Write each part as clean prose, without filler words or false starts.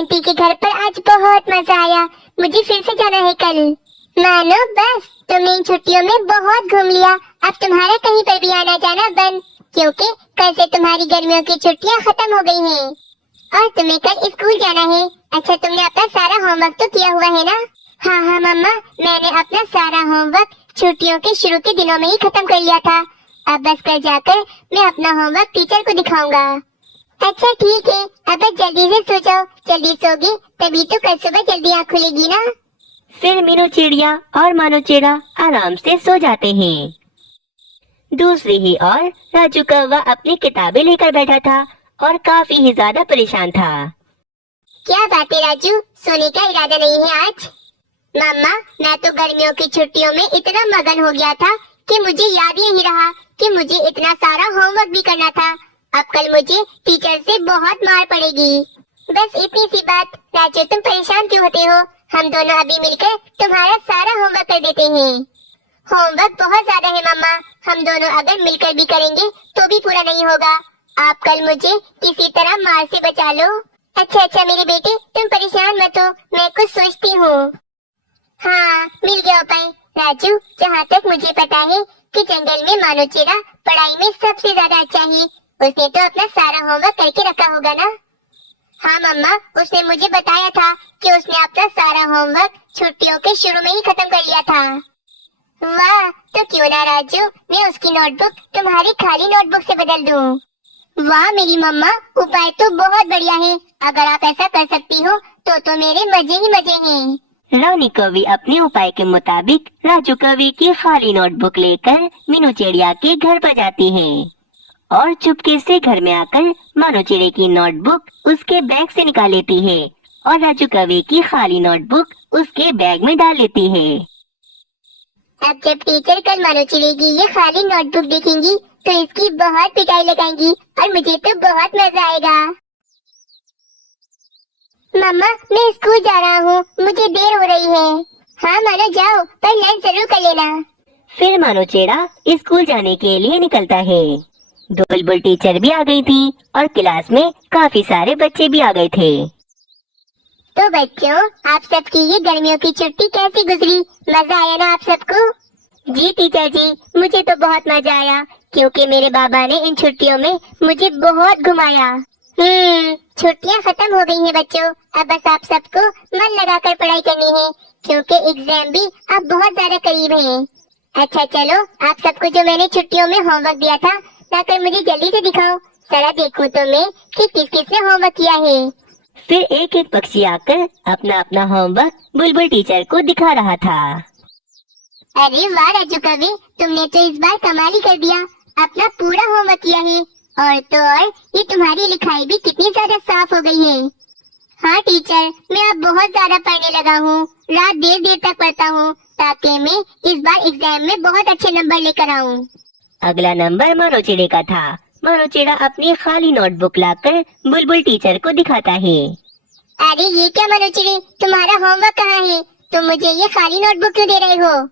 Aunty के घर पर आज बहुत मजा आया। मुझे फिर से जाना है कल। मानो बस तुमने इन छुट्टियों में बहुत घूम लिया। अब तुम्हारा कहीं पर भी आना जाना बंद, क्योंकि कल से तुम्हारी गर्मियों की छुट्टियां खत्म हो गई हैं और तुम्हें कल स्कूल जाना है। अच्छा, तुमने अपना सारा होमवर्क तो किया हुआ है ना? हाँ हाँ मम्मा, मैंने अपना सारा होमवर्क छुट्टियों के शुरू के दिनों में ही खत्म कर लिया था। अब बस कल जाकर मैं अपना होमवर्क टीचर को दिखाऊंगा। अच्छा ठीक है, अब बस जल्दी से सो जाओ। जल्दी सोगे तभी तो कल सुबह जल्दी आँख खुलेगी ना। फिर मीनू चिड़िया और मानो चिड़ा आराम से सो जाते हैं। दूसरी ही ओर राजू कौवा अपनी किताबें लेकर बैठा था और काफी ही ज्यादा परेशान था। क्या बात है राजू, सोने का इरादा नहीं है आज? मम्मा, मैं तो गर्मियों की छुट्टियों में इतना मगन हो गया था कि मुझे याद ही नहीं रहा कि मुझे इतना सारा होमवर्क भी करना था। अब कल मुझे टीचर से बहुत मार पड़ेगी। बस इतनी सी बात। राजू, तुम परेशान क्यों होते हो? हम दोनों अभी मिलकर तुम्हारा सारा होमवर्क कर देते हैं। होमवर्क बहुत ज्यादा है मम्मा, हम दोनों अगर मिलकर भी करेंगे तो भी पूरा नहीं होगा। आप कल मुझे किसी तरह मार से बचा लो। अच्छा अच्छा मेरे बेटे, तुम परेशान मत हो, मैं कुछ सोचती हूँ। हाँ, मिल गया उपाय। राजू, जहाँ तक मुझे पता है कि जंगल में मानो चिड़ा पढ़ाई में सबसे ज्यादा अच्छा है। उसने तो अपना सारा होमवर्क करके रखा होगा ना? हाँ मम्मा, उसने मुझे बताया था कि उसने अपना सारा होमवर्क छुट्टियों के शुरू में ही खत्म कर लिया था। वाह, तो क्यों ना राजू, मैं उसकी नोटबुक तुम्हारी खाली नोटबुक से बदल दूं। वाह मेरी मम्मा, उपाय तो बहुत बढ़िया है। अगर आप ऐसा कर सकती हो तो मेरे मजे ही मजे हैं। रानी कौवी अपने उपाय के मुताबिक राजू कौवी की खाली नोटबुक लेकर मीनू चिड़िया के घर पर जाती है और चुपके से घर में आकर मानो चिड़े की नोटबुक उसके बैग से निकाल लेती है और राजू कौवे की खाली नोटबुक उसके बैग में डाल लेती है। अब जब टीचर कल मानो चिड़े की ये खाली नोटबुक देखेंगी तो इसकी बहुत पिटाई लगाएंगी और मुझे तो बहुत मजा आएगा। मम्मा, मैं स्कूल जा रहा हूँ, मुझे देर हो रही है। हाँ मानो जाओ, पर लंच जरूर कर लेना। फिर मानो चिड़ा स्कूल जाने के लिए निकलता है। बुलबुल टीचर भी आ गई थी और क्लास में काफी सारे बच्चे भी आ गए थे। तो बच्चों, आप सबकी ये गर्मियों की छुट्टी कैसी गुजरी? मजा आया ना आप सबको? जी टीचर जी, मुझे तो बहुत मजा आया, क्योंकि मेरे बाबा ने इन छुट्टियों में मुझे बहुत घुमाया। छुट्टियां खत्म हो गई हैं बच्चों। अब बस आप सबको मन लगाकर पढ़ाई करनी है, क्योंकि एग्जाम भी अब बहुत ज्यादा करीब है। अच्छा चलो, आप सबको जो मैंने छुट्टियों में होमवर्क दिया था लाकर मुझे जल्दी से दिखाओ, जरा देखूं तो मैं कि किस किसने होमवर्क किया है। फिर एक एक पक्षी आकर अपना अपना होमवर्क बुलबुल टीचर को दिखा रहा था। अरे वाह राजू कवि, तुमने तो इस बार कमाल ही कर दिया, अपना पूरा होमवर्क किया है। और तो और ये तुम्हारी लिखाई भी कितनी ज्यादा साफ हो गई है। हाँ टीचर, मैं अब बहुत ज्यादा पढ़ने लगा हूँ। रात देर देर तक पढ़ता हूँ ताकि मैं इस बार एग्जाम में बहुत अच्छे नंबर लेकर आऊँ। अगला नंबर मानो चिड़े का था। मानो चिड़ा अपनी खाली नोटबुक लाकर बुलबुल टीचर को दिखाता है। अरे ये क्या मानो चिड़े, तुम्हारा होमवर्क कहाँ है? तुम मुझे ये खाली नोटबुक क्यों दे रहे हो?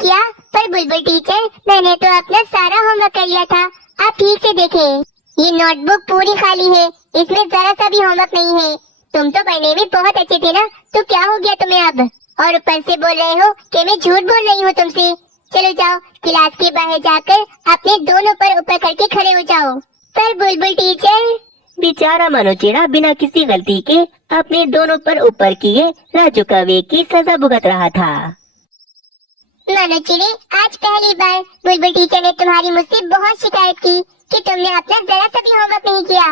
क्या? पर बुलबुल टीचर, मैंने तो अपना सारा होमवर्क कर लिया था, आप ठीक से देखें। ये नोटबुक पूरी खाली है, इसमें जरा सा भी होमवर्क नहीं है। तुम तो पढ़ने में बहुत अच्छे थे ना, तो क्या हो गया तुम्हें अब? और ऊपर से बोल रहे हो कि मैं झूठ बोल रही हूँ तुमसे। चलो जाओ, क्लास के बाहर जाकर अपने दोनों पर ऊपर करके खड़े हो जाओ। पर बुलबुल टीचर, बेचारा मानो चिड़ा बिना किसी गलती के अपने दोनों पर ऊपर किए राजू कौवे की सजा भुगत रहा था। मानो चिड़े, आज पहली बार बुलबुल टीचर ने तुम्हारी मुझसे बहुत शिकायत की कि तुमने अपना जरा सा भी होमवर्क नहीं किया।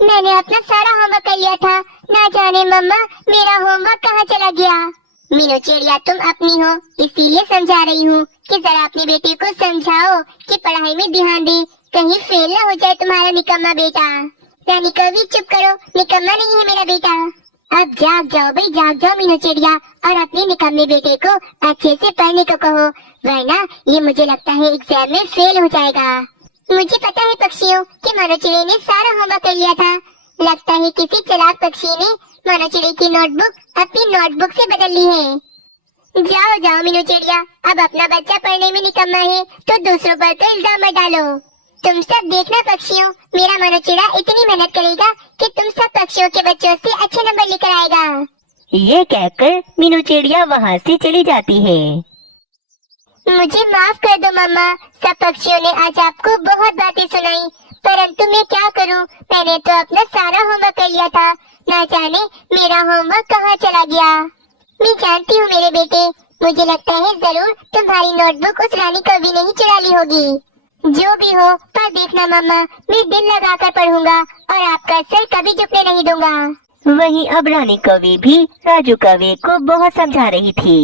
मैंने अपना सारा होमवर्क कर लिया था, ना जाने मम्मा मेरा होमवर्क कहाँ चला गया। मीनू चिड़िया, तुम अपनी हो इसीलिए समझा रही हूँ कि जरा अपने बेटे को समझाओ कि पढ़ाई में ध्यान दे, कहीं फेल ना हो जाए तुम्हारा निकम्मा बेटा। रानी कवि चुप करो, निकम्मा नहीं है मेरा बेटा। अब जाग जाओ भाई, जाग जाओ मीनू चिड़िया, और अपने निकम्मे बेटे को अच्छे से पढ़ने को कहो, वरना ये मुझे लगता है एग्जाम में फेल हो जाएगा। मुझे पता है पक्षियों कि मानो चिड़े ने सारा होमवर्क कर लिया था। लगता है किसी चालाक पक्षी ने मानो चिड़े की नोटबुक अपनी नोटबुक से बदल ली है। जाओ जाओ मीनू चिड़िया, अब अपना बच्चा पढ़ने में निकम्मा है तो दूसरों पर तो इल्जाम मत डालो। तुम सब देखना पक्षियों, मेरा मनोचिड़ा इतनी मेहनत करेगा कि तुम सब पक्षियों के बच्चों से अच्छे नंबर लेकर आएगा। ये कहकर मीनू चिड़िया वहाँ से चली जाती है। मुझे माफ कर दो मम्मा, सब पक्षियों ने आज आपको बहुत बातें सुनाई, परंतु मैं क्या करूं, मैंने तो अपना सारा होमवर्क कर लिया था, ना जाने मेरा होमवर्क कहाँ चला गया। मैं जानती हूँ मेरे बेटे, मुझे लगता है जरूर तुम्हारी नोटबुक उस रानी कवि ने ही चुरा ली होगी। जो भी हो, पर देखना मम्मा, मैं दिल लगाकर पढ़ूंगा और आपका सर कभी झुकने नहीं दूंगा। वहीं अब रानी कवि भी राजू कवि को बहुत समझा रही थी।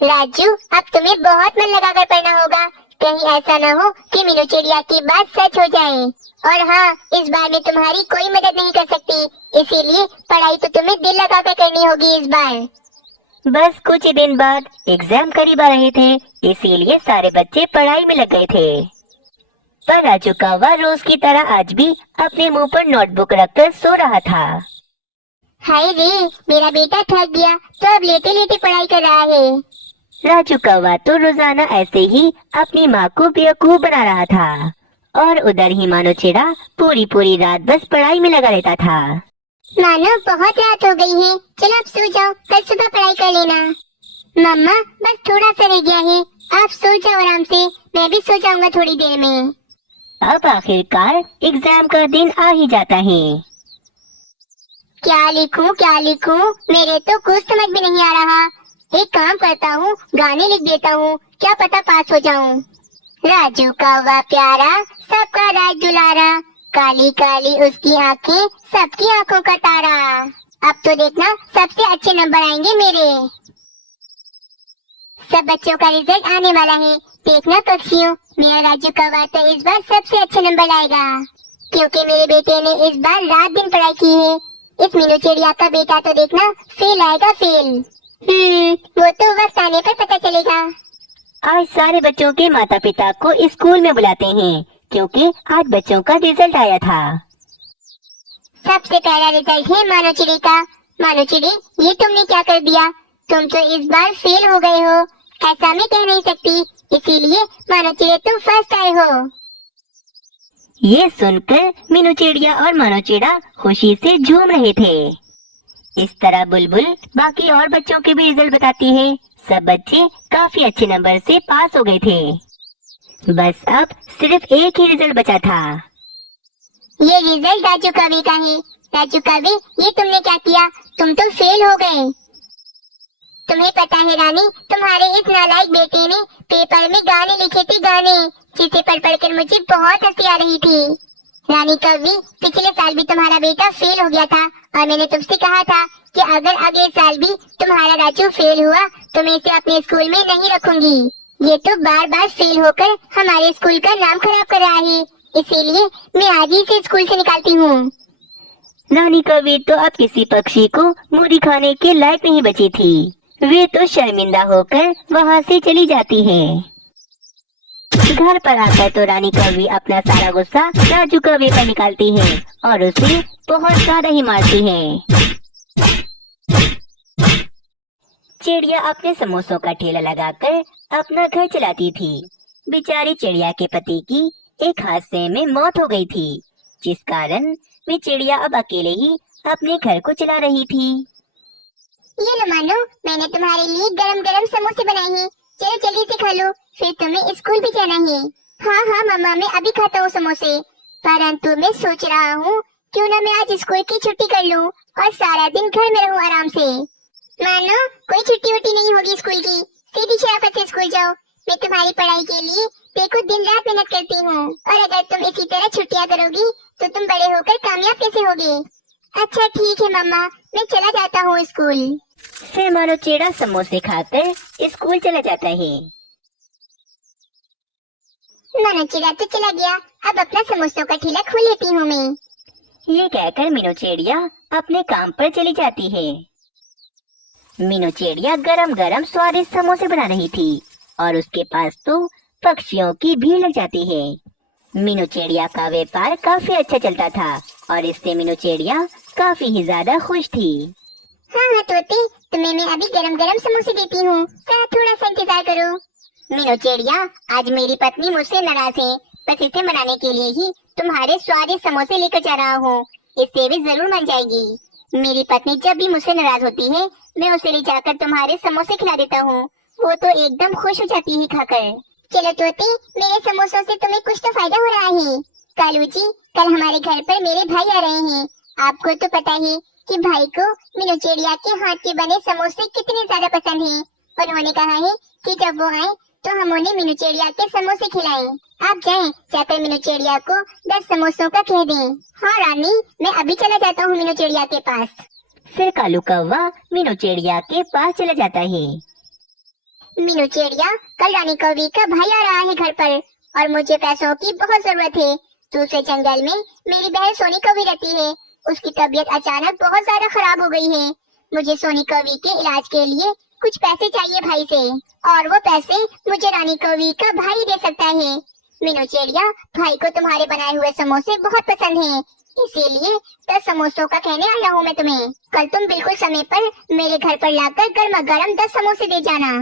राजू, अब तुम्हें बहुत मन लगाकर पढ़ना होगा, कहीं ऐसा न हो कि मीनू चिड़िया की बात सच हो जाए। और हाँ, इस बार मैं तुम्हारी कोई मदद नहीं कर सकती, इसीलिए पढ़ाई तो तुम्हें दिल लगाकर करनी होगी इस बार। बस कुछ ही दिन बाद एग्जाम करीब आ रहे थे, इसीलिए सारे बच्चे पढ़ाई में लग गए थे। पर राजू कौवा रोज की तरह आज भी अपने मुंह पर नोटबुक रखकर सो रहा था। हाय रे, मेरा बेटा थक गया तो अब लेटे लेटे पढ़ाई कर रहा है। राजू कौवा तो रोजाना ऐसे ही अपनी माँ को बेवकूफ बना रहा था और उधर ही मानो चिड़ा पूरी पूरी रात बस पढ़ाई में लगा रहता था। मानो बहुत रात हो गई है, चलो अब सो जाओ, कल सुबह पढ़ाई कर लेना। मम्मा, बस थोड़ा सा रह गया है, आप सो जाओ आराम से, मैं भी सो जाऊंगा थोड़ी देर में। अब आखिरकार एग्जाम का दिन आ ही जाता है। क्या लिखूं, मेरे तो कुछ समझ में नहीं आ रहा। एक काम करता हूँ, गाने लिख देता हूँ, क्या पता पास हो जाऊँ। राजू कौवा प्यारा, सबका राज दुलारा, काली काली उसकी आंखें, सबकी आंखों का तारा। अब तो देखना सबसे अच्छे नंबर आएंगे मेरे। सब बच्चों का रिजल्ट आने वाला है, देखना पक्षियों, मेरा राजू कौवा तो इस बार सबसे अच्छे नंबर लाएगा, क्योंकि मेरे बेटे ने इस बार रात दिन पढ़ाई की है। इस मीनू चिड़िया का बेटा तो देखना फेल आएगा, फेल। वो तो वक्त आने पर पता चलेगा। आज सारे बच्चों के माता पिता को स्कूल में बुलाते हैं, क्योंकि आज बच्चों का रिजल्ट आया था। सबसे पहला रिजल्ट है मानो चिड़ी का। मानो चिड़ी, ये तुमने क्या कर दिया, तुम तो इस बार फेल हो गए हो। ऐसा मैं कह नहीं सकती, इसीलिए मानो चिड़ी तुम फर्स्ट आए हो। ये सुनकर मीनू चिड़िया और मानो चिड़ा खुशी से झूम रहे थे। इस तरह बुलबुल बाकी और बच्चों के भी रिजल्ट बताती है। सब बच्चे काफी अच्छे नंबर से पास हो गए थे। बस अब सिर्फ एक ही रिजल्ट बचा था। ये रिजल्ट राजू कवि का है। राजू कवि, ये तुमने क्या किया, तुम तो फेल हो गए। तुम्हें पता है रानी, तुम्हारे इस नालायक बेटे ने पेपर में गाने लिखे थे, गाने जिसे पढ़ कर मुझे बहुत हंसी आ रही थी। रानी कवि, पिछले साल भी तुम्हारा बेटा फेल हो गया था और मैंने तुमसे कहा था कि अगर अगले साल भी तुम्हारा राजू फेल हुआ तो मैं इसे अपने स्कूल में नहीं रखूंगी। ये तो बार बार फेल होकर हमारे स्कूल का नाम खराब कर रहा है, इसीलिए मैं आज ही इसे स्कूल से निकालती हूँ। रानी कवि तो अब किसी पक्षी को मुंह दिखाने के लायक नहीं बची थी। वे तो शर्मिंदा होकर वहाँ से चली जाती है। घर पर आकर तो रानी कवि अपना सारा गुस्सा राजू कवि पर निकालती है और उसे बहुत ज्यादा ही मारती है। चिड़िया अपने समोसों का ठेला लगाकर अपना घर चलाती थी। बेचारी चिड़िया के पति की एक हादसे में मौत हो गई थी, जिस कारण वे चिड़िया अब अकेले ही अपने घर को चला रही थी। ये लो मानो, मैंने तुम्हारे लिए गरम गरम समोसे बनाए हैं, चलो जल्दी से खा लो, फिर तुम्हें स्कूल भी जाना है। हाँ हाँ मम्मा, मैं अभी खाता हूँ समोसे, परंतु मैं सोच रहा हूँ क्यों ना मैं आज स्कूल की छुट्टी कर लूँ और सारा दिन घर में रहूँ आराम से। मानो, कोई छुट्टी वुट्टी नहीं होगी स्कूल की, सीधी शराफत से स्कूल जाओ। मैं तुम्हारी पढ़ाई के लिए देखो दिन रात मेहनत करती हूँ, और अगर तुम इसी तरह छुट्टियाँ करोगी तो तुम बड़े होकर कामयाब कैसे होगे। अच्छा ठीक है मम्मा, मैं चला जाता हूँ स्कूल। फिर मानो चिड़ा समोसे खाकर स्कूल चला जाता है। मानो चिड़ा तो चला गया, अब अपना समोसों का ठेला खोल लेती हूँ मैं। ये कहकर मीनू चिड़िया अपने काम पर चली जाती है। मीनू चिड़िया गरम गरम स्वादिष्ट समोसे बना रही थी और उसके पास तो पक्षियों की भीड़ लग जाती है। मीनू चिड़िया का व्यापार काफी अच्छा चलता था और इससे मीनू चिड़िया काफी ही ज्यादा खुश थी। हाँ हाँ तोते, तुम्हें मैं अभी गरम गरम समोसे देती हूँ, जरा थोड़ा सा इंतजार करो। मीनू चिड़िया, आज मेरी पत्नी मुझसे नाराज है, बस इसे मनाने के लिए ही तुम्हारे स्वादिष्ट समोसे लेकर जा रहा हूँ। इससे भी जरूर मन जाएगी। मेरी पत्नी जब भी मुझसे नाराज होती है, मैं उसे ले जाकर तुम्हारे समोसे खिला देता हूँ। वो तो एकदम खुश हो जाती है खाकर। चलो तोते, मेरे समोसों से तुम्हें कुछ तो फायदा हो रहा है। कालू जी, कल हमारे घर पर मेरे भाई आ रहे हैं। आपको तो पता है कि भाई को मीनू चिड़िया के हाथ के बने समोसे कितने ज्यादा पसंद हैं। उन्होंने कहा है कि जब वो आए तो हम उन्हें मीनू चिड़िया के समोसे खिलाएं। आप जाएं, जाकर मीनू चिड़िया को 10 समोसों का कह दें। हाँ रानी, मैं अभी चला जाता हूँ मीनू चिड़िया के पास। फिर कालू कौवा मीनू चिड़िया के पास चला जाता है। मीनू चिड़िया, कल रानी कौवी का भाई आ रहा है घर पर और मुझे पैसों की बहुत जरूरत है। दूसरे जंगल में मेरी बहन सोनी कौवी रहती है। उसकी तबीयत अचानक बहुत ज्यादा खराब हो गई है। मुझे सोनी कौवी के इलाज के लिए कुछ पैसे चाहिए भाई से, और वो पैसे मुझे रानी कौवी का भाई दे सकता है। मीनू चिड़िया, भाई को तुम्हारे बनाए हुए समोसे बहुत पसंद हैं, इसीलिए 10 समोसों का कहने आया हूँ मैं तुम्हें। कल तुम बिल्कुल समय पर मेरे घर पर लाकर गर्मा गर्म 10 समोसे दे जाना।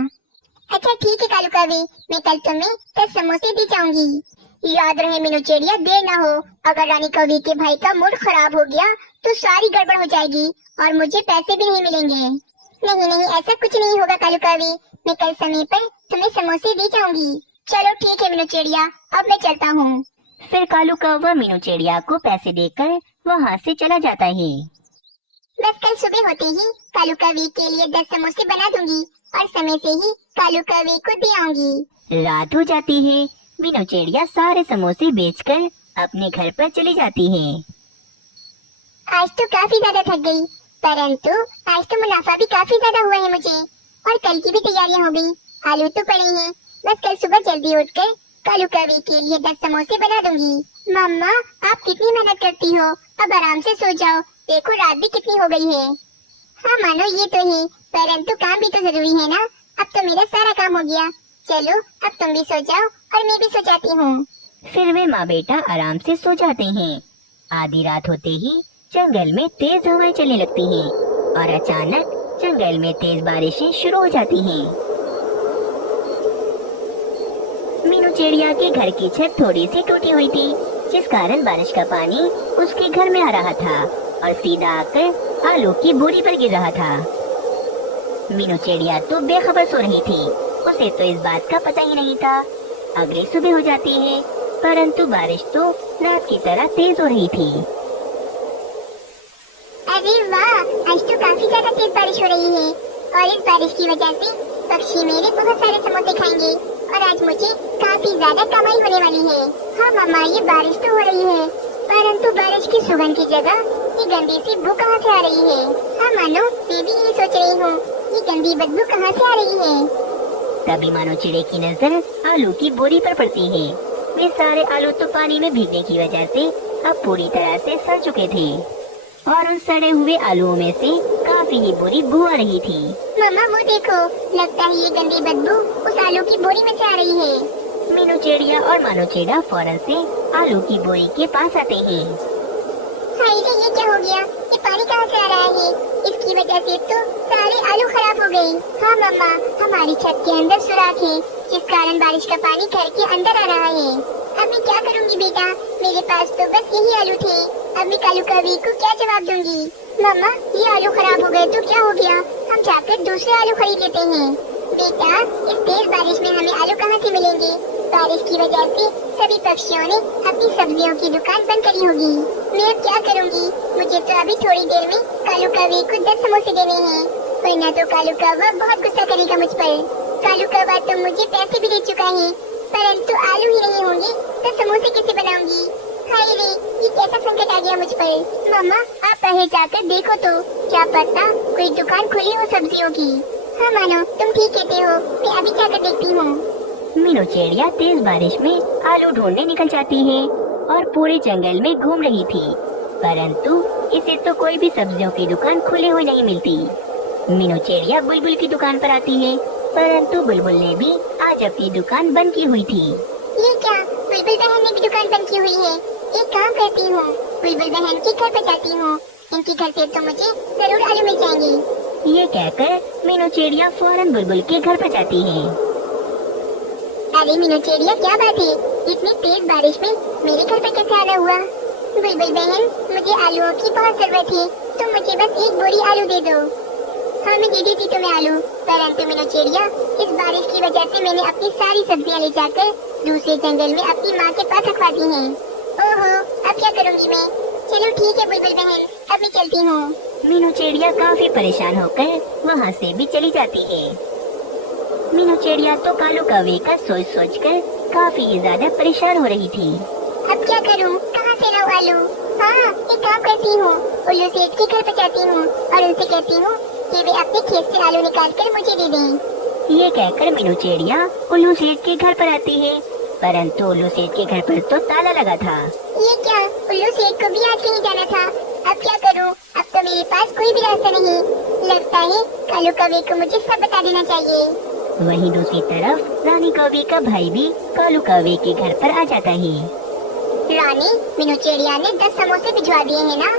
अच्छा ठीक है कालू कौवी, मैं कल तुम्हें 10 समोसे दे जाऊंगी। याद रहे मीनू चिड़िया, देर न हो। अगर रानी कौवी के भाई का मूड खराब हो गया तो सारी गड़बड़ हो जाएगी और मुझे पैसे भी नहीं मिलेंगे। नहीं नहीं, ऐसा कुछ नहीं होगा कालू कौवी, मैं कल समय पर तुम्हें समोसे दे जाऊंगी। चलो ठीक है मीनू चिड़िया, अब मैं चलता हूँ। फिर कालू कौवा मीनू चिड़िया को पैसे देकर वहाँ से चला जाता है। बस कल सुबह होते ही कालू कौवी के लिए 10 समोसे बना दूंगी और समय से ही कालू कौवी को दे आऊंगी। रात हो जाती है। मीनू चिड़िया सारे समोसे बेचकर अपने घर पर चली जाती है। आज तो काफी ज्यादा थक गई, परंतु आज तो मुनाफा भी काफी ज्यादा हुआ है मुझे, और कल की भी तैयारियां हो गई। आलू तो पड़े हैं, बस कल सुबह जल्दी उठकर कालू कौवी के लिए 10 समोसे बना दूंगी। मम्मा, आप कितनी मेहनत करती हो, अब आराम से सो जाओ, देखो रात भी कितनी हो गई है। हाँ मानो ये तो है, परंतु काम भी तो जरूरी है ना। अब तो मेरा सारा काम हो गया। चलो अब तुम भी सो जाओ और मैं भी सो जाती हूँ। फिर वे माँ बेटा आराम से सो जाते हैं। आधी रात होते ही जंगल में तेज हवाएं चलने लगती हैं और अचानक जंगल में तेज बारिशें शुरू हो जाती हैं। मीनू चिड़िया के घर की छत थोड़ी सी टूटी हुई थी, जिस कारण बारिश का पानी उसके घर में आ रहा था और सीधा आकर आलू की बोरी पर गिर रहा था। मीनू चिड़िया तो बेखबर सो रही थी, उसे तो इस बात का पता ही नहीं था। अगली सुबह हो जाती है, परंतु बारिश तो रात की तरह तेज हो रही थी। अरे वाह, आज तो काफी ज्यादा तेज बारिश हो रही है और इस बारिश की वजह से पक्षी मेरे बहुत सारे समोसे खाएंगे और आज मुझे काफी ज्यादा कमाई होने वाली है। हाँ मामा, ये बारिश तो हो रही है, परंतु बारिश की सुगंध की जगह ये गंदी सी बू कहाँ से आ रही है। हाँ मानो, मैं भी ये सोच रही हूँ, ये गंदी बदबू कहाँ से आ रही है। तभी मानो चिड़े की नजर आलू की बोरी पर पड़ती है। वे सारे आलू तो पानी में भीगने की वजह से अब पूरी तरह से सड़ चुके थे और उन सड़े हुए आलूओं में से काफी ही बुरी बू आ रही थी। मामा वो देखो, लगता है ये गंदी बदबू उस आलू की बोरी में से आ रही है। मीनू चिड़िया और मानो चिड़ा फौरन से आलू की बोरी के पास आते हैं। हाय रे, ये क्या हो गया? ये पानी कहाँ से आ रहा है? इसकी वजह से तो सारे आलू खराब हो गए। हाँ मम्मा, हमारी छत के अंदर सुराख है, जिस कारण बारिश का पानी घर के अंदर आ रहा है। अब मैं क्या करूँगी बेटा? मेरे पास तो बस यही आलू थे। अब मैं कालू कौवी को क्या जवाब दूंगी? मम्मा, ये आलू खराब हो गए तो क्या हो गया? हम जाकर दूसरे आलू खरीद लेते हैं। बेटा, इस तेज बारिश में हमें आलू कहाँ से मिलेंगे? बारिश की वजह से सभी पक्षियों ने अपनी सब्जियों की दुकान बंद करी होगी। मैं अब क्या करूँगी? मुझे तो अभी थोड़ी देर में कालू कौवे को 10 समोसे देने हैं, वरना तो कालू कौवा बहुत गुस्सा करेगा मुझ पर। कालू कौवा तो मुझे पैसे भी दे चुका है, परंतु आलू ही नहीं होंगे तो समोसे कैसे बनाऊंगी? हाय रे, ये कैसा संकट आ गया मुझ पर। मम्मा, आप पहले जाकर देखो तो, क्या पता कोई दुकान खुली हो सब्जियों की। हाँ मानो, तुम ठीक कहते हो, मैं अभी जाकर देखती हूँ। मीनू चिड़िया तेज बारिश में आलू ढूंढने निकल जाती है और पूरे जंगल में घूम रही थी, परंतु इसे तो कोई भी सब्जियों की दुकान खुली हुई नहीं मिलती। मीनू चिड़िया बुलबुल की दुकान पर आती है, परंतु बुलबुल ने भी आज अपनी दुकान बंद की हुई थी। ये क्या, बुलबुल बहन ने भी दुकान बंद की हुई है? एक काम करती हूँ, बुलबुल बहन के घर पर जाती हूँ, इनके घर से तो मुझे जरूर आलू मिल जाएंगे। ये कहकर मीनू चिड़िया फौरन बुलबुल के घर पर जाती है। अरे मीनू चिड़िया, क्या बात है? इतनी तेज बारिश में मेरे घर पर कैसे आना हुआ? बुलबुल बहन, मुझे आलूओं की बहुत जरूरत है, तुम मुझे बस एक बोरी आलू दे दो। हाँ, मैं दे देती तुम्हें आलू, परंतु मीनू चिड़िया, इस बारिश की वजह से मैंने अपनी सारी सब्जियां ले जाकर दूसरे जंगल में अपनी माँ के पास रखवा दी हैं। ओहो, अब क्या करूँगी मैं? चलो ठीक है बुलबुल बहन, अब मैं चलती हूँ। मीनू चिड़िया काफी परेशान होकर वहाँ से भी चली जाती है। मीनू चिड़िया तो कालू कौवे का सोच सोच कर काफी ज्यादा परेशान हो रही थी। अब क्या करूँ? कहाँ से लाऊं आलू? हाँ, एक काम करती हूँ, उल्लू सेठ के घर पर जाती हूँ और उनसे कहती हूँ कि वे अपने खेत से आलू निकाल कर मुझे दे दें। ये कहकर मीनू चिड़िया उल्लू सेठ के घर पर आती है, परंतु उल्लू सेठ के घर पर तो ताला लगा था। ये क्या? उल्लू सेठ को भी आज कहीं जाना था। अब क्या करूँ? अब तो मेरे पास कोई भी रास्ता नहीं। लगता है कालू कौवे को मुझे सब बता देना चाहिए। वहीं दूसरी तरफ रानी कौवे का भाई भी कालू कौवे के घर पर आ जाता है। रानी, मीनू चिड़िया ने 10 समोसे भिजवा दिए हैं ना?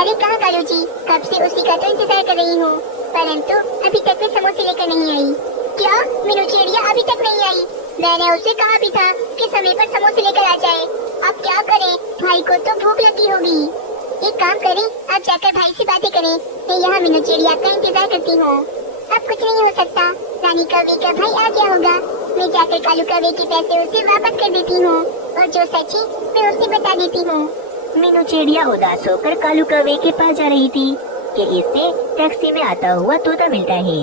अरे कहाँ कालू जी, कब से उसी का तो इंतजार कर रही हूँ, परंतु अभी तक वे समोसे लेकर नहीं आई। क्या? मीनू चिड़िया अभी तक नहीं आई? मैंने उसे कहा भी था कि समय पर समोसे लेकर आ जाए। अब क्या करें? भाई को तो भूख लगी होगी। एक काम करें, आप जाकर भाई से बातें करें, मैं यहाँ मीनू चिड़िया का इंतजार करती हूँ। अब कुछ नहीं हो सकता, रानी कौवे का भाई आ गया होगा। मैं जाकर कालू कौवे के पैसे उसे वापस कर देती हूँ और जो सच है मैं उसे बता देती हूँ। मीनू चिड़िया उदास होकर कालू कौवे के पास जा रही थी कि इससे टैक्सी में आता हुआ तोता मिलता है।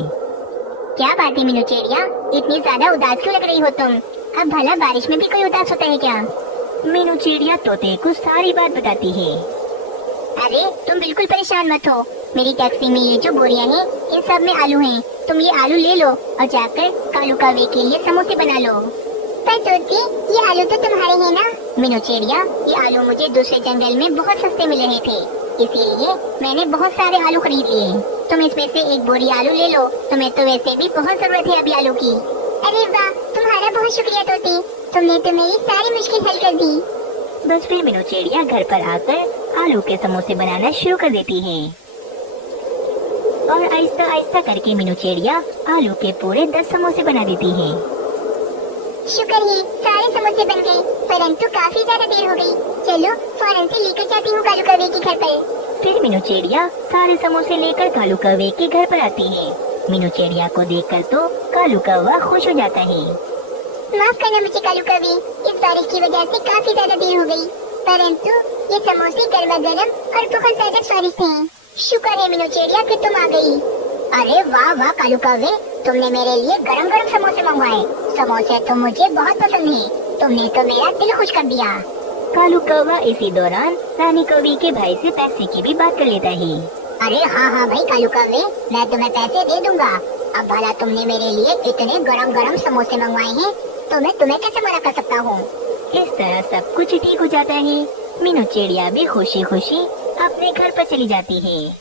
क्या बात है मीनू चिड़िया, इतनी ज्यादा उदास क्यों लग रही हो तुम? अब भला बारिश में भी कोई उदास होता है क्या? मीनू चिड़िया तोते को सारी बात बताती है। अरे तुम बिल्कुल परेशान मत हो, मेरी टैक्सी में ये जो बोरियां हैं, इन सब में आलू हैं। तुम ये आलू ले लो और जाकर कालू कौवे के लिए समोसे बना लो। पर तोते, ये आलू तो तुम्हारे हैं ना? मीनू चिड़िया, ये आलू मुझे दूसरे जंगल में बहुत सस्ते मिल रहे थे, इसीलिए मैंने बहुत सारे आलू खरीद लिए। तुम इसमें से एक बोरी आलू ले लो, तुम्हें तो वैसे भी बहुत जरूरत है अभी आलू की। अरे वाह, तुम्हारा बहुत शुक्रिया तोते, तुमने तो मेरी सारी मुश्किल हल कर दी। बस फिर मीनू चिड़िया घर पर आकर आलू के समोसे बनाना शुरू कर देती है और आहिस्ता आहिस्ता करके मीनू चिड़िया आलू के पूरे 10 समोसे बना देती है। शुक्र है सारे समोसे बन गए, परंतु काफी ज्यादा देर हो गई। चलो फौरन से लेकर जाती हूँ कालू कौवे के घर पर। फिर मीनू चिड़िया सारे समोसे लेकर कालू कौवे के घर पर आती है। मीनू चिड़िया को देखकर तो कालू कौवा खुश हो जाता है। माफ करना मुझे कालू कौवे, इस बारिश की वजह से काफी ज्यादा देर हो गई, परंतु ये समोसे गर्मा गर्म और बहुत ज्यादा स्वादिष्ट हैं। शुक्र है मीनू चिड़िया कि तुम आ गई। अरे वाह वाह कालू कौवे, तुमने मेरे लिए गरम गरम समोसे मंगवाए। समोसे तो मुझे बहुत पसंद है, तुमने तो मेरा दिल खुश कर दिया। कालू कौवा इसी दौरान रानी कौवी के भाई से पैसे की भी बात कर लेता है। अरे हाँ हाँ भाई कालू कौवे, मैं तुम्हें पैसे दे दूंगा। अब भला तुमने मेरे लिए इतने गरम गरम समोसे मंगवाए हैं, तो मैं तुम्हें कैसे मना कर सकता हूँ? इस तरह सब कुछ ठीक हो जाता है। मीनू चिड़िया भी खुशी खुशी अपने घर पर चली जाती है।